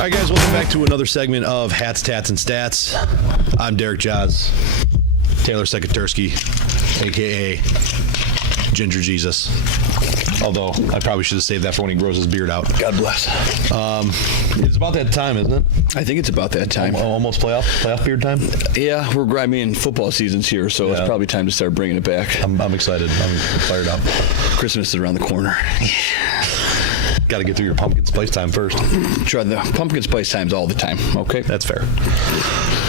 All right, guys, welcome back to another segment of Hats, Tats, and Stats. I'm Derek Jaws, Taylor Sekaturski, a.k.a. Ginger Jesus. Although, I probably should have saved that for when he grows his beard out. God bless. It's about that time, isn't it? I think it's about that time. Almost playoff beard time? Yeah, football season's here, so it's probably time to start bringing it back. I'm excited. I'm fired up. Christmas is around the corner. Got to get through your pumpkin spice time first. Try the pumpkin spice times all the time, okay? That's fair.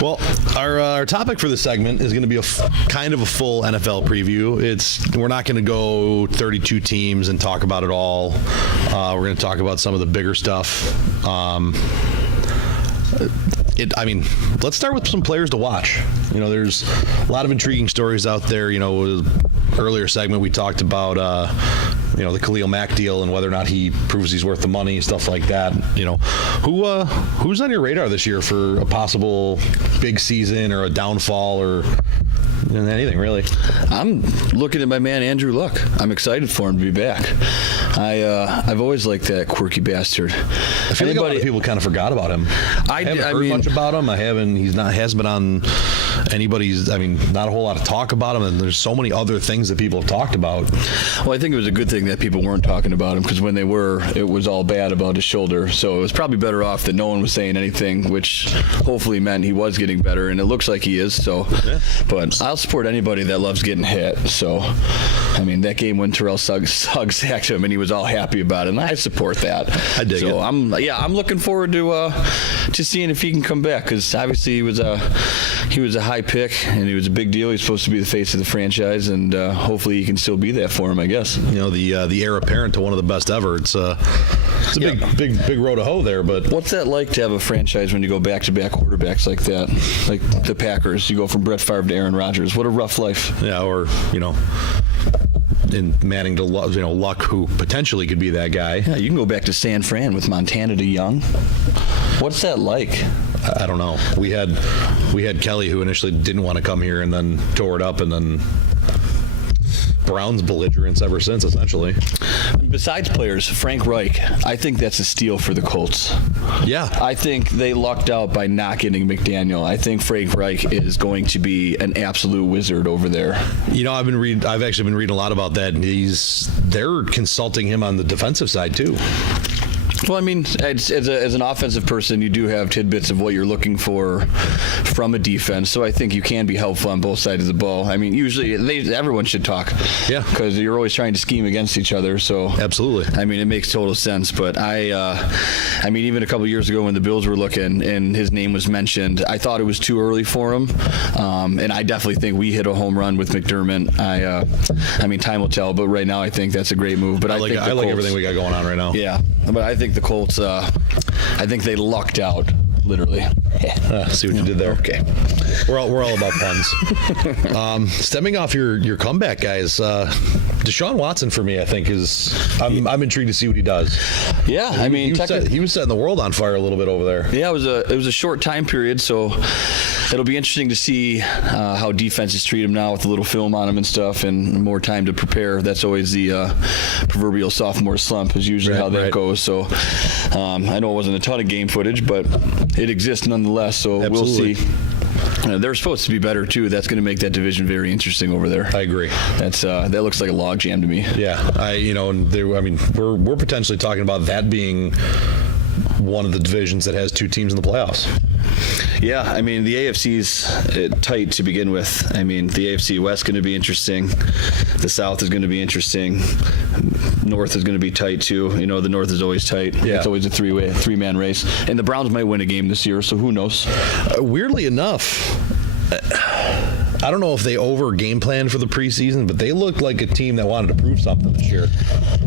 Well, our topic for this segment is going to be kind of a full NFL preview. We're not going to go 32 teams and talk about it all. We're going to talk about some of the bigger stuff. Let's start with some players to watch. There's a lot of intriguing stories out there. Earlier segment we talked about the Khalil Mack deal and whether or not he proves he's worth the money, stuff like that. Who's on your radar this year for a possible big season or a downfall or anything really? I'm looking at my man Andrew Luck. I'm excited for him to be back. I've always liked that quirky bastard. I feel like a lot of people kind of forgot about him. I haven't heard much about him. Hasn't been on anybody's. Not a whole lot of talk about him, and there's so many other things that people have talked about. Well, I think it was a good thing that people weren't talking about him, because when they were, it was all bad about his shoulder. So it was probably better off that no one was saying anything, which hopefully meant he was getting better, and it looks like he is. So, yeah. But I'll support anybody that loves getting hit. So, that game when Terrell Suggs sacked him and he was all happy about it, and I support that. I dig it. So I'm looking forward to seeing if he can come back, because obviously he was a high pick and he was a big deal. He's supposed to be the face of the franchise, and hopefully he can still be that for him, I guess. The heir apparent to one of the best ever. It's a big road to hoe there. But what's that like to have a franchise when you go back-to-back quarterbacks like that? Like the Packers, you go from Brett Favre to Aaron Rodgers. What a rough life. Yeah, or in Manning to Luck, who potentially could be that guy. Yeah, you can go back to San Fran with Montana to Young. What's that like? I don't know. We had Kelly, who initially didn't want to come here and then tore it up, and then Brown's belligerence ever since, essentially. Besides players, Frank Reich, I think that's a steal for the Colts. Yeah. I think they lucked out by not getting McDaniel. I think Frank Reich is going to be an absolute wizard over there. I've actually been reading a lot about that, and they're consulting him on the defensive side too. Well, as an offensive person, you do have tidbits of what you're looking for from a defense, so I think you can be helpful on both sides of the ball. Usually everyone should talk. Yeah. Because you're always trying to scheme against each other, so. Absolutely. It makes total sense, but even a couple years ago when the Bills were looking and his name was mentioned, I thought it was too early for him, and I definitely think we hit a home run with McDermott. Time will tell, but right now I think that's a great move. But I like everything we got going on right now. Yeah, but I think the Colts, I think they lucked out, literally. See what you did there. Okay. We're all about puns. Stemming off your comeback, guys, Deshaun Watson for me, I think I'm intrigued to see what he does. Yeah, he was setting the world on fire a little bit over there. Yeah, it was a short time period, so it'll be interesting to see how defenses treat him now with a little film on him and stuff, and more time to prepare. That's always the proverbial sophomore slump is usually how that goes. So I know it wasn't a ton of game footage, but it exists nonetheless. So Absolutely. We'll see. They're supposed to be better too. That's going to make that division very interesting over there. I agree. That looks like a logjam to me. Yeah, we're potentially talking about that being one of the divisions that has two teams in the playoffs. Yeah, the AFC's tight to begin with. The AFC West is going to be interesting. The South is going to be interesting. North is going to be tight too. The North is always tight. Yeah. It's always a three-man race. And the Browns might win a game this year, so who knows? Weirdly enough, I don't know if they game planned for the preseason, but they looked like a team that wanted to prove something this year.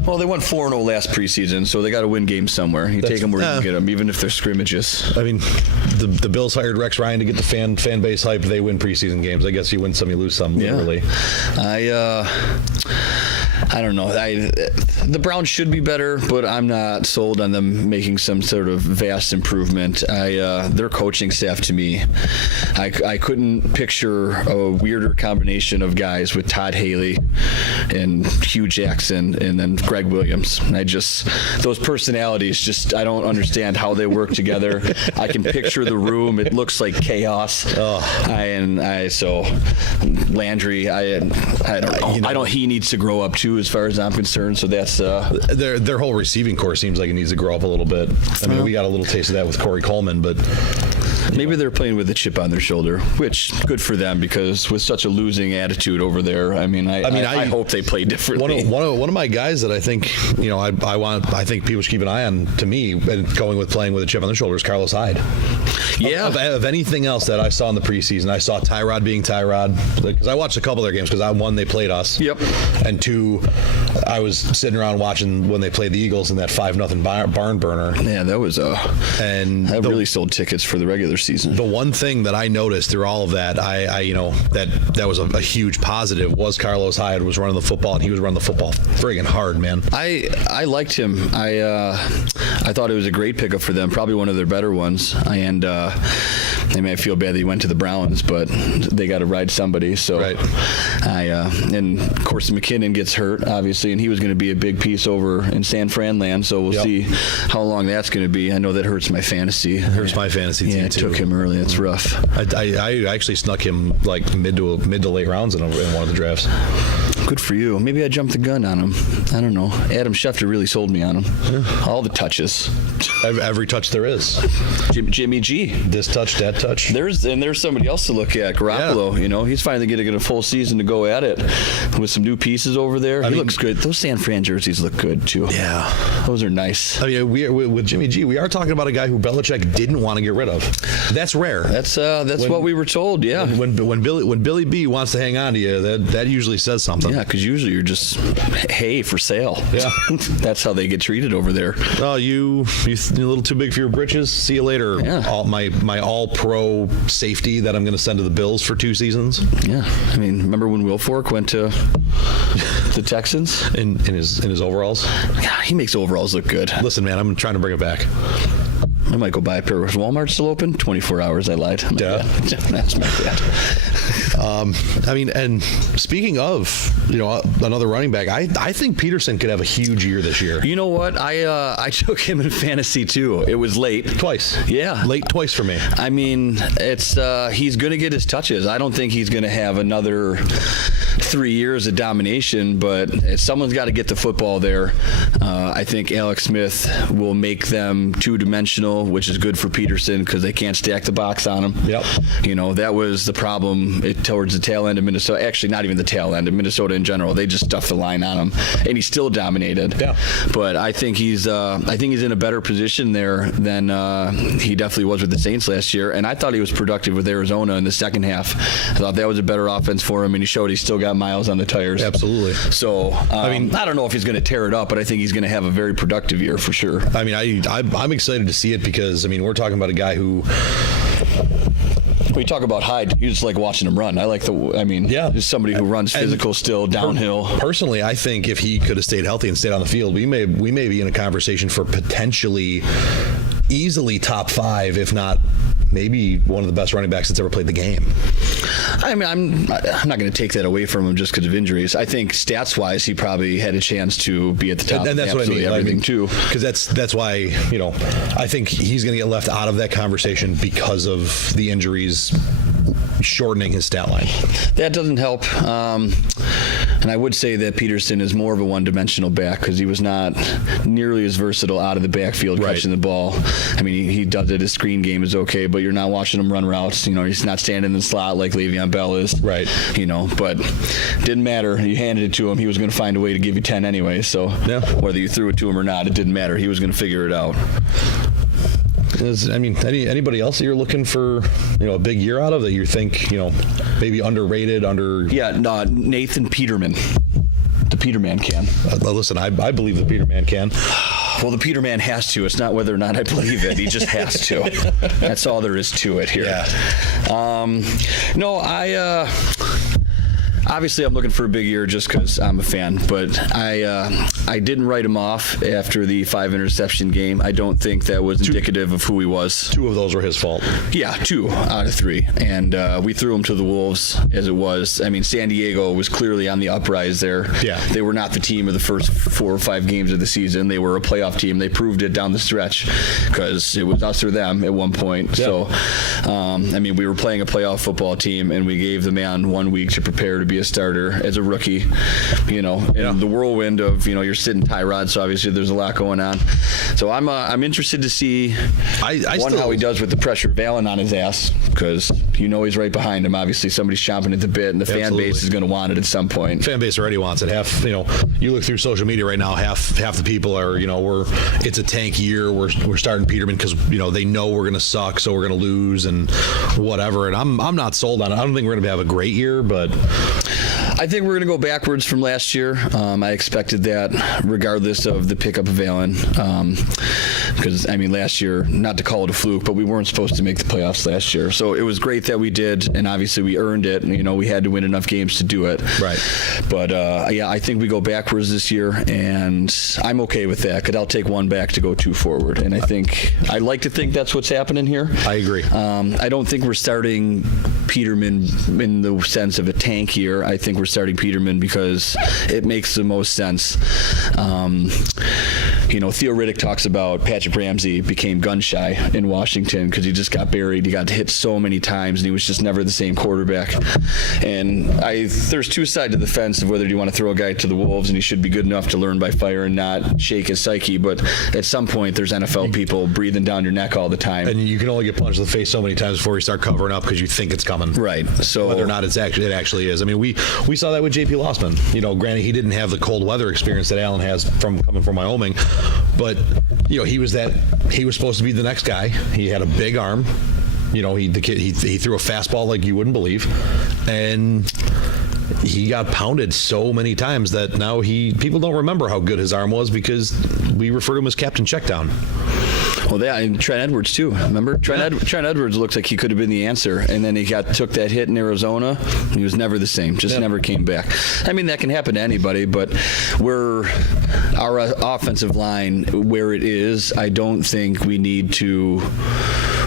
Well, they went 4-0 last preseason, so they got to win games somewhere. Take them where you can get them, even if they're scrimmages. The Bills hired Rex Ryan to get the fan base hyped. They win preseason games. I guess you win some, you lose some, literally. I don't know. The Browns should be better, but I'm not sold on them making some sort of vast improvement. Their coaching staff, to me, I couldn't picture a weirder combination of guys with Todd Haley and Hugh Jackson and then Greg Williams. Those personalities, I don't understand how they work together. I can picture the room. It looks like chaos. So Landry, I don't know. He needs to grow up too, as far as I'm concerned. So that's their whole receiving core seems like it needs to grow up a little bit. I mean, we got a little taste of that with Corey Coleman, but maybe they're playing with a chip on their sholders, which good for them, because with such a losing attitude over there, I hope they play differently. One of my guys that I think I think people should keep an eye on, to me, and playing with a chip on their shoulders, Carlos Hyde. Yeah. Of anything else that I saw in the preseason, I saw Tyrod being Tyrod, because I watched a couple of their games, because one, they played us. Yep. And two, I was sitting around watching when they played the Eagles in that 5-0 barn burner. Yeah, that was really sold tickets for the regular season. The one thing that I noticed through all of that, that was a huge positive, was Carlos Hyde was running the football, and he was running the football friggin' hard, man. I liked him. I thought it was a great pickup for them, probably one of their better ones. And they may feel bad that he went to the Browns, but they got to ride somebody. So, right. And of course McKinnon gets hurt, obviously, and he was going to be a big piece over in San Fran land. So we'll see how long that's going to be. I know that hurts my fantasy. It hurts my fantasy team too. Yeah, took him early. That's rough. I actually snuck him like mid to late rounds in one of the drafts. Good for you. Maybe I jumped the gun on him. I don't know. Adam Schefter really sold me on him. Yeah. All the touches. Every touch there is. Jimmy G. This touch, that touch. There's somebody else to look at. Garoppolo, he's finally going to get a full season to go at it with some new pieces over there. He looks good. Those San Fran jerseys look good too. Yeah. Those are nice. I mean, with Jimmy G, we are talking about a guy who Belichick didn't want to get rid of. That's rare. That's what we were told, yeah. When Billy B wants to hang on to you, that usually says something. Yeah, because usually you're just hay for sale. Yeah. That's how they get treated over there. Oh, you're a little too big for your britches. See you later. Yeah. My all-pro safety that I'm going to send to the Bills for 2 seasons. Yeah. I mean, remember when Will Fork went to the Texans? In his overalls? Yeah, he makes overalls look good. Listen, man, I'm trying to bring it back. I might go buy a pair. Was Walmart still open? 24 hours, I lied. Yeah. That's my bad. And speaking of, another running back, I think Peterson could have a huge year this year. You know what? I took him in fantasy too. It was late. Twice. Yeah. Late twice for me. I mean, it's he's going to get his touches. I don't think he's going to have another 3 years of domination, but someone's got to get the football there. I think Alex Smith will make them two-dimensional, which is good for Peterson because they can't stack the box on him. Yep. That was the problem towards the tail end of Minnesota. Actually, not even the tail end of Minnesota in general. They just stuffed the line on him, and he still dominated. Yeah. But I think he's in a better position there than he definitely was with the Saints last year. And I thought he was productive with Arizona in the second half. I thought that was a better offense for him, and he showed he still got miles on the tires. Absolutely. So I don't know if he's going to tear it up, but I think he's going to have a very productive year for sure. I mean, I'm excited to see it because we're talking about a guy who. We talk about Hyde. You just like watching him run. Just somebody who runs physical still downhill. Personally, I think if he could have stayed healthy and stayed on the field, we may be in a conversation for potentially easily top 5, if not maybe one of the best running backs that's ever played the game. I mean, I'm not going to take that away from him just because of injuries. I think stats-wise, he probably had a chance to be at the top. And that's of what I mean. Everything too. Because that's why I think he's going to get left out of that conversation because of the injuries shortening his stat line. That doesn't help. And I would say that Peterson is more of a one-dimensional back because he was not nearly as versatile out of the backfield catching the ball. I mean, he does it. His screen game is okay, but you're not watching him run routes. He's not standing in the slot like Le'Veon Bell is. Right. But didn't matter. You handed it to him. He was going to find a way to give you 10 anyway. So whether you threw it to him or not, it didn't matter. He was going to figure it out. Anybody else that you're looking for, a big year out of that you think, maybe underrated, Nathan Peterman. The Peterman can. Listen, I believe the Peterman can. Well, the Peterman has to. It's not whether or not I believe it. He just has to. That's all there is to it here. Yeah. Obviously, I'm looking for a big year just because I'm a fan, but I didn't write him off after the 5-interception game. I don't think that was indicative of who he was. 2 of those were his fault. Yeah, 2 out of 3, and we threw him to the wolves as it was. I mean, San Diego was clearly on the uprise there. Yeah. They were not the team of the first 4 or 5 games of the season. They were a playoff team. They proved it down the stretch because it was us or them at one point. Yeah. So, I mean, we were playing a playoff football team, and we gave the man 1 week to prepare to be a starter as a rookie, in the whirlwind of, you're sitting Tyrod, so obviously there's a lot going on. So I'm interested to see how he does with the pressure of Allen on his ass, because he's right behind him. Obviously somebody's chomping at the bit, and the fan base is going to want it at some point. Fan base already wants it. You look through social media right now, half the people are, it's a tank year. We're starting Peterman because they know we're going to suck, so we're going to lose and whatever. And I'm not sold on it. I don't think we're going to have a great year, but I think we're going to go backwards from last year. I expected that regardless of the pickup of Allen. Because, last year, not to call it a fluke, but we weren't supposed to make the playoffs last year. So it was great that we did, and obviously we earned it. And, we had to win enough games to do it. Right. But, I think we go backwards this year, and I'm okay with that because I'll take 1 back to go 2 forward. And I like to think that's what's happening here. I agree. I don't think we're starting Peterman in the sense of a tank year. I think we're starting Peterman because it makes the most sense. Theo Riddick talks about Patrick Ramsey became gun shy in Washington because he just got buried. He got hit so many times, and he was just never the same quarterback. And there's 2 sides to the fence of whether you want to throw a guy to the wolves and he should be good enough to learn by fire and not shake his psyche. But at some point, there's NFL people breathing down your neck all the time. And you can only get punched in the face so many times before you start covering up because you think it's coming. Right. So whether or not it actually is. We saw that with J.P. Lossman. Granted, he didn't have the cold weather experience that Allen has coming from Wyoming, but he was supposed to be the next guy. He had a big arm. He threw a fastball like you wouldn't believe, and he got pounded so many times that now people don't remember how good his arm was because we refer to him as Captain Checkdown. Well, and Trent Edwards too. Remember, Trent Edwards looks like he could have been the answer, and then he took that hit in Arizona. And he was never the same. Never came back. That can happen to anybody, but our offensive line where it is, I don't think we need to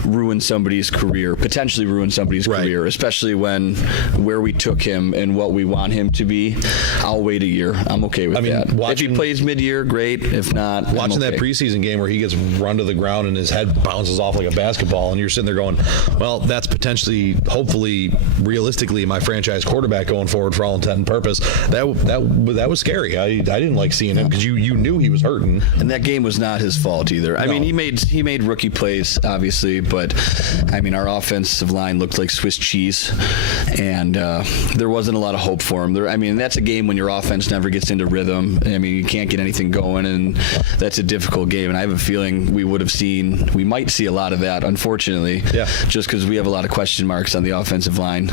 ruin somebody's career, potentially ruin somebody's career, especially where we took him and what we want him to be. I'll wait a year. I'm okay with that. If he plays mid-year, great. If not, watching that preseason game where he gets run to the ground and his head bounces off like a basketball, and you're sitting there going, well, that's potentially, hopefully, realistically, my franchise quarterback going forward for all intent and purpose. That was scary. I didn't like seeing him because you knew he was hurting. And that game was not his fault either. No. He made rookie plays, obviously, but our offensive line looked like Swiss cheese, and there wasn't a lot of hope for him. That's a game when your offense never gets into rhythm. You can't get anything going, and that's a difficult game. And I have a feeling we might see a lot of that, unfortunately, just because we have a lot of question marks on the offensive line.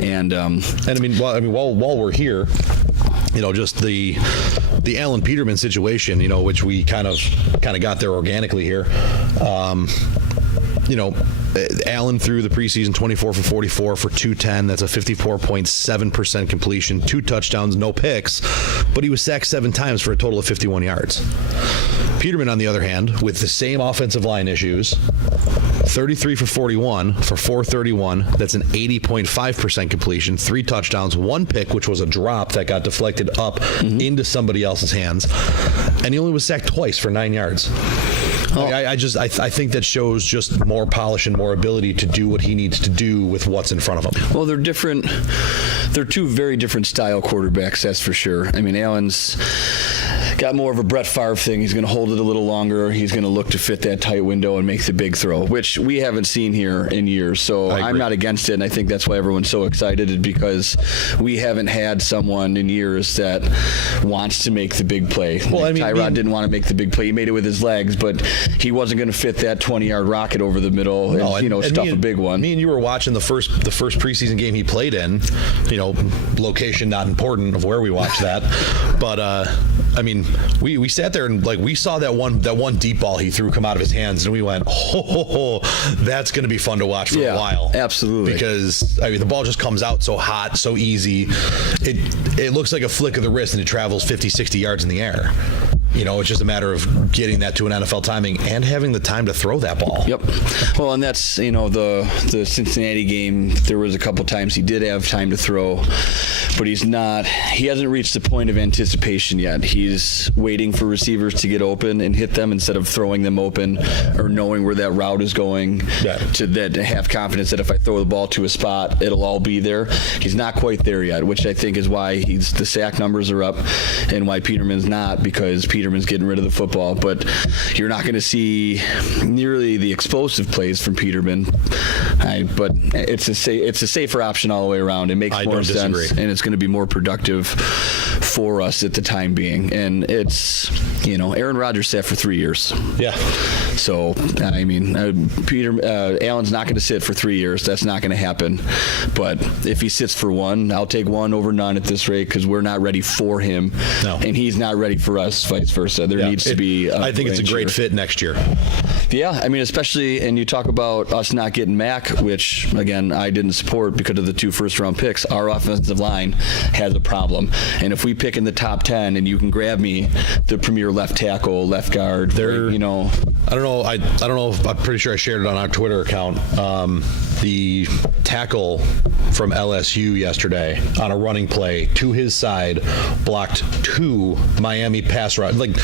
And while we're here, just the Allen Peterman situation, which we kind of got there organically here. Allen threw the preseason 24 for 44 for 210. That's a 54.7% completion, 2 touchdowns, no picks, but he was sacked 7 times for a total of 51 yards. Peterman, on the other hand, with the same offensive line issues, 33 for 41 for 431. That's an 80.5% completion, 3 touchdowns, 1 pick, which was a drop that got deflected up into somebody else's hands, and he only was sacked twice for 9 yards. I think that shows just more polish and more ability to do what he needs to do with what's in front of him. Well, they're different. They're 2 very different style quarterbacks, that's for sure. Allen's got more of a Brett Favre thing. He's going to hold it a little longer. He's going to look to fit that tight window and make the big throw, which we haven't seen here in years. So I'm not against it, and I think that's why everyone's so excited, because we haven't had someone in years that wants to make the big play. Well, Tyrod didn't want to make the big play. He made it with his legs, but he wasn't going to fit that 20-yard rocket over the middle and stuff a big one. Me and you were watching the first preseason game he played in. Location not important of where we watched that, but I mean, we sat there and like we saw that one deep ball he threw come out of his hands, and we went, oh, that's going to be fun to watch for a while. Absolutely. Because I mean, the ball just comes out so hot, so easy. It looks like a flick of the wrist, and it travels 50, 60 yards in the air. You know, it's just a matter of getting that to an NFL timing and having the time to throw that ball. Yep. Well, and that's, the Cincinnati game, there was a couple times he did have time to throw, but he hasn't reached the point of anticipation yet. He's waiting for receivers to get open and hit them instead of throwing them open or knowing where that route is going to have confidence that if I throw the ball to a spot, it'll all be there. He's not quite there yet, which I think is why the sack numbers are up and why Peterman's not, because Peterman's getting rid of the football. But you're not going to see nearly the explosive plays from Peterman. But it's a safer option all the way around. It makes more sense, and it's going to be more productive for us at the time being. And it's, Aaron Rodgers sat for 3 years. Yeah. So, I mean, Allen's not going to sit for 3 years. That's not going to happen. But if he sits for one, I'll take one over none at this rate because we're not ready for him. No. And he's not ready for us, vice versa. There needs to be I think it's a great fit next year. Yeah, I mean, especially, and you talk about us not getting Mac, which, again, I didn't support because of the 2 first-round picks. Our offensive line has a problem. And if we pick in the top 10 and you can grab me the premier left tackle, left guard, I don't know. I don't know if I'm pretty sure I shared it on our Twitter account. The tackle from LSU yesterday on a running play to his side blocked 2 Miami pass rush. Like,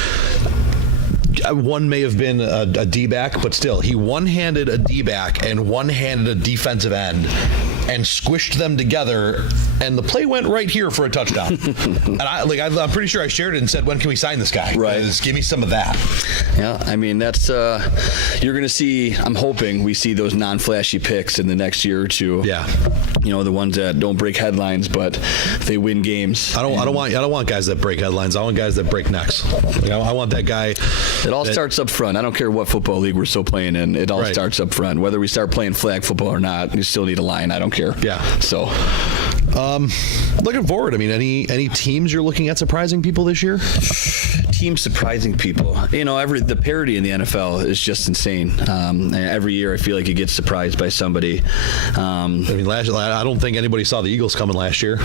one may have been a D-back, but still, he one-handed a D-back and one-handed a defensive end and squished them together, and the play went right here for a touchdown. And I'm pretty sure I shared it and said, when can we sign this guy? Right. Just give me some of that. Yeah, I mean, that's you're going to see, I'm hoping we see those non-flashy picks in the next year or two. Yeah. The ones that don't break headlines, but they win games. I don't want guys that break headlines. I want guys that break necks. I want that guy. It all starts up front. I don't care what football league we're still playing in. It all starts up front. Whether we start playing flag football or not, you still need a line. I don't care. Yeah. So, looking forward. I mean, any teams you're looking at surprising people this year? Teams surprising people. The parity in the NFL is just insane. Every year, I feel like you get surprised by somebody. I mean, I don't think anybody saw the Eagles coming last year.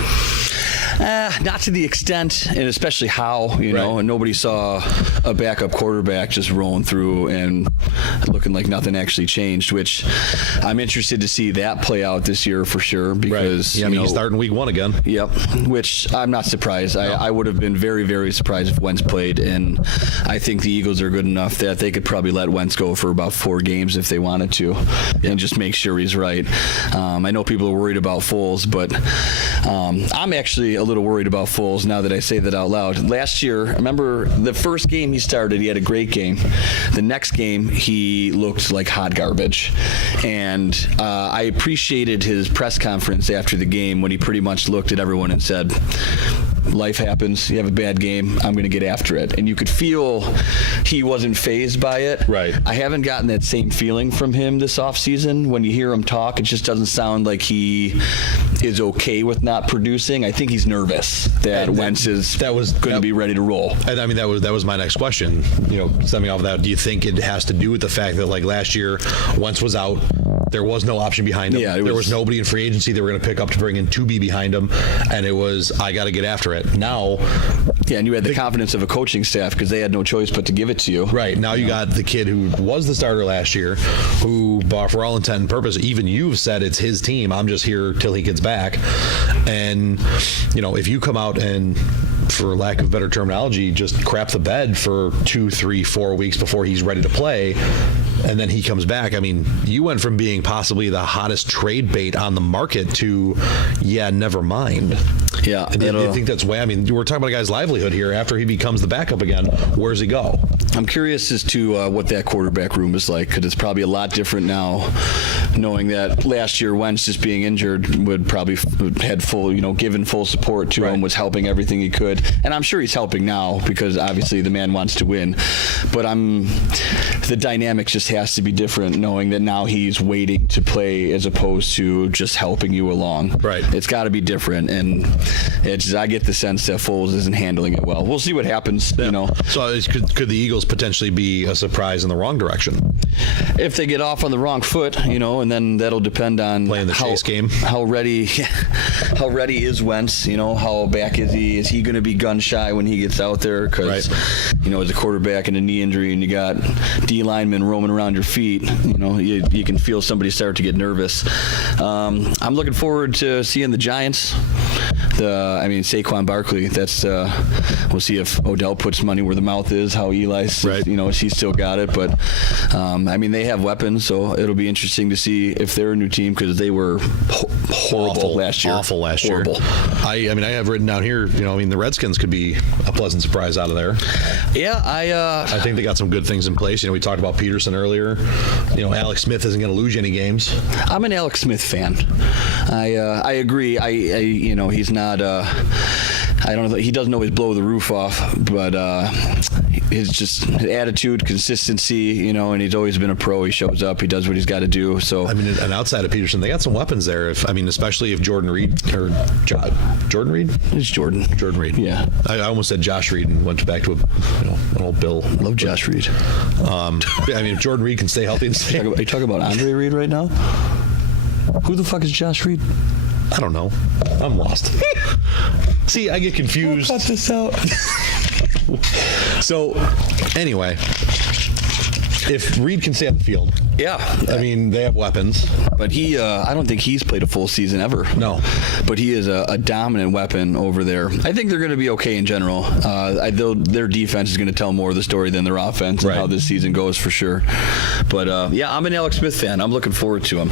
Not to the extent, and especially how, and nobody saw a backup quarterback just rolling through and looking like nothing actually changed, which I'm interested to see that play out this year for sure, because he's starting week 1 again. Yep, which I'm not surprised. I would have been very, very surprised if Wentz played, and I think the Eagles are good enough that they could probably let Wentz go for about 4 games if they wanted to, and just make sure he's right. I know people are worried about Foles, but I'm actually a little worried about Foles now that I say that out loud. Last year, remember the first game he started, he had a great game. The next game, he looked like hot garbage. And I appreciated his press conference after the game when he pretty much looked at everyone and said, life happens, you have a bad game, I'm going to get after it. And you could feel he wasn't fazed by it. Right. I haven't gotten that same feeling from him this offseason. When you hear him talk, it just doesn't sound like he is okay with not producing. I think he's nervous that Wentz is going to be ready to roll. And I mean, that was my next question. Stemming off of that, do you think it has to do with the fact that, like, last year, Wentz was out, there was no option behind him. Yeah, there was nobody in free agency they were going to pick up to bring in 2B behind him, and it was, I got to get after it. Now, yeah, and you had the confidence of a coaching staff because they had no choice but to give it to you. Right. Now you got the kid who was the starter last year, who, for all intent and purpose, even you've said it's his team. I'm just here till he gets back. And, if you come out and, for lack of better terminology, just crap the bed for 2, 3, 4 weeks before he's ready to play, and then he comes back. I mean, you went from being possibly the hottest trade bait on the market to, never mind. Yeah. And you think that's way, I mean, we're talking about a guy's livelihood here. After he becomes the backup again, where's he go? I'm curious as to what that quarterback room is like, because it's probably a lot different now, knowing that last year Wentz just being injured would probably had full, given full support to him, was helping everything he could, and I'm sure he's helping now because obviously the man wants to win. But the dynamic just has to be different, knowing that now he's waiting to play as opposed to just helping you along. Right. It's got to be different, and I get the sense that Foles isn't handling it well. We'll see what happens. So could the Eagles potentially be a surprise in the wrong direction if they get off on the wrong foot, and then that'll depend on playing the chase game. How ready is Wentz? How back is he? Is he going to be gun shy when he gets out there? Because as a quarterback and a knee injury, and you got D linemen roaming around your feet, you can feel somebody start to get nervous. I'm looking forward to seeing the Giants. Saquon Barkley. We'll see if Odell puts money where the mouth is. How Eli's, he's still got it, but they have weapons, so it'll be interesting to see if they're a new team, because they were horrible last year. Awful last year. I have written down here. The Redskins could be a pleasant surprise out of there. Yeah, I think they got some good things in place. We talked about Peterson earlier. Alex Smith isn't going to lose any games. I'm an Alex Smith fan. I agree. He's not. I don't know. He doesn't always blow the roof off, but his attitude, consistency, and he's always been a pro. He shows up. He does what he's got to do. So and outside of Peterson, they got some weapons there. Especially if Jordan Reed or Jordan Reed. It's Jordan. Jordan Reed. Yeah. I almost said Josh Reed and went back to an old Bill. Love Josh Reed. If Jordan Reed can stay healthy and stay. Are you talking about Andre Reed right now? Who the fuck is Josh Reed? I don't know. I'm lost. See, I get confused. I'll cut this out. So, anyway, if Reed can stay on the field, they have weapons. But I don't think he's played a full season ever. No. But he is a dominant weapon over there. I think they're going to be okay in general. Their defense is going to tell more of the story than their offense and how this season goes for sure. But I'm an Alex Smith fan. I'm looking forward to him.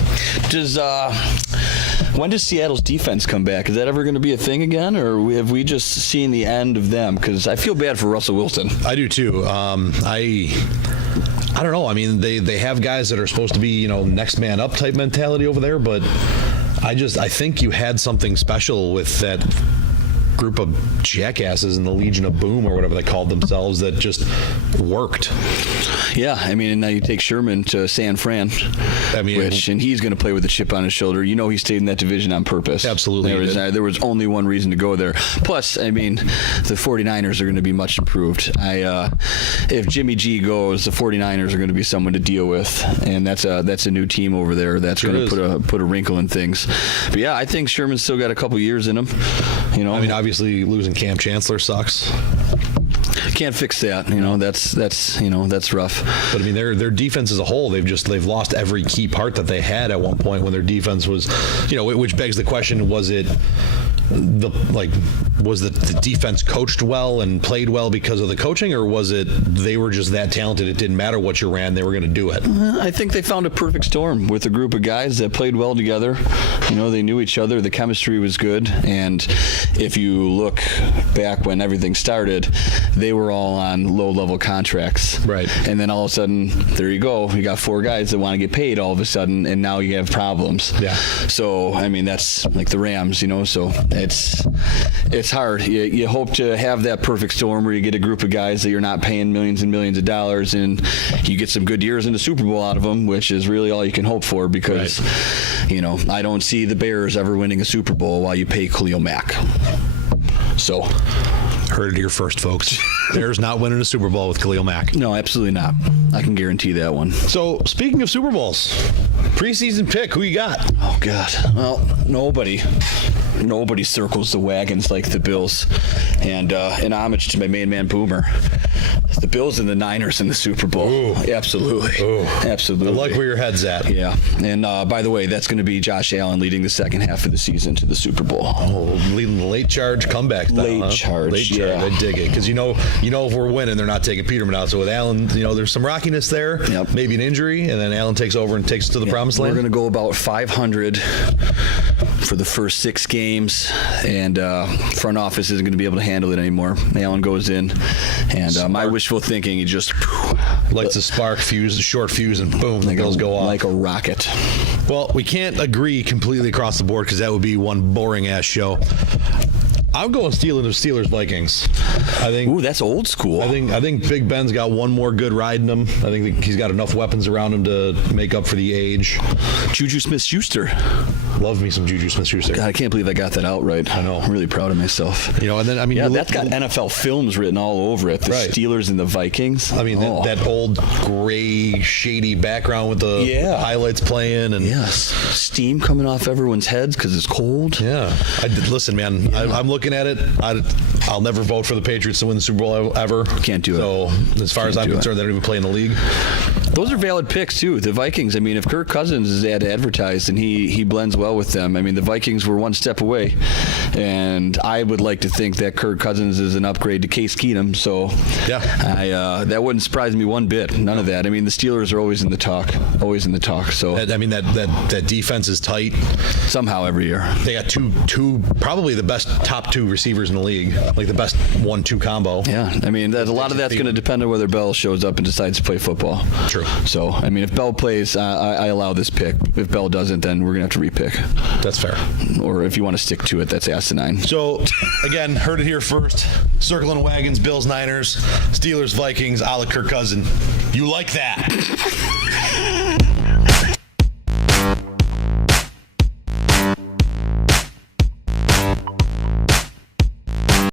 When does Seattle's defense come back? Is that ever going to be a thing again, or have we just seen the end of them? Because I feel bad for Russell Wilson. I do too. I don't know. They have guys that are supposed to be, next man up type mentality over there, but I think you had something special with that group of jackasses in the Legion of Boom or whatever they called themselves that just worked. Yeah, and now you take Sherman to San Fran, and he's going to play with a chip on his shoulder. He stayed in that division on purpose. Absolutely. There was only one reason to go there. Plus, the 49ers are going to be much improved. If Jimmy G goes, the 49ers are going to be someone to deal with, and that's a new team over there. That's going to put a wrinkle in things. But yeah, I think Sherman's still got a couple years in him. Obviously losing Cam Chancellor sucks. Can't fix that. That's rough. But their defense as a whole, they've lost every key part that they had at one point when their defense was, which begs the question: was it was the defense coached well and played well because of the coaching, or was it they were just that talented it didn't matter what you ran, they were going to do it? I think they found a perfect storm with a group of guys that played well together. They knew each other, the chemistry was good, and if you look back when everything started, they were all on low-level contracts. Right. And then all of a sudden, there you go, you got four guys that want to get paid all of a sudden, and now you have problems. Yeah. So, that's like the Rams, so it's hard. You hope to have that perfect storm where you get a group of guys that you're not paying millions and millions of dollars, and you get some good years in the Super Bowl out of them, which is really all you can hope for, because I don't see the Bears ever winning a Super Bowl while you pay Khalil Mack. So heard it here first, folks. Bears not winning a Super Bowl with Khalil Mack. No, absolutely not. I can guarantee that one. So, speaking of Super Bowls, preseason pick, who you got? Oh, God. Well, nobody circles the wagons like the Bills. And in homage to my main man, Boomer, the Bills and the Niners in the Super Bowl. Ooh. Absolutely. Ooh. Absolutely. I like where your head's at. Yeah. And by the way, that's going to be Josh Allen leading the second half of the season to the Super Bowl. Oh, leading the late charge comeback style. Late charge. I dig it. Because, if we're winning, they're not taking Peterman out. So with Allen, there's some rockiness there. Yep. Maybe an injury, and then Allen takes over and takes us to the promised land. We're going to go about 500 for the first 6 games. games, and front office isn't going to be able to handle it anymore. Allen goes in, and my wishful thinking, he just lights a spark, short fuse, and boom, the bells go off. Like a rocket. Well, we can't agree completely across the board because that would be one boring-ass show. I'm going Steelers Vikings. I think. Ooh, that's old school. I think Big Ben's got one more good ride in him. I think he's got enough weapons around him to make up for the age. Juju Smith-Schuster. Love me some Juju Smith-Schuster. God, I can't believe I got that out right. I know. I'm really proud of myself. You know, and then I mean, that's got NFL films written all over it. The Right. Steelers and the Vikings. I mean, that old gray, shady background with the highlights playing, and yes, steam coming off everyone's heads because it's cold. Yeah, listen, man. Yeah. I'm looking at it. I'll never vote for the Patriots to win the Super Bowl ever. Can't do it. So as far as I'm concerned, they don't even play in the league. Those are valid picks too. The Vikings. I mean, if Kirk Cousins is advertised and he blends well with them, I mean, the Vikings were one step away, and I would like to think that Kirk Cousins is an upgrade to Case Keenum. So yeah, that wouldn't surprise me one bit. None of that. I mean, the Steelers are always in the talk. Always in the talk. So I mean, that defense is tight. Somehow every year they got two probably the best top two receivers in the league, like the best 1-2 combo. Yeah, I mean, a lot of that's going to depend on whether Bell shows up and decides to play football. True. So, I mean, if Bell plays, I allow this pick. If Bell doesn't, then we're going to have to repick. That's fair. Or if you want to stick to it, that's asinine. So, again, heard it here first. Circling wagons, Bills, Niners, Steelers, Vikings, a la Kirk Cousin. You like that?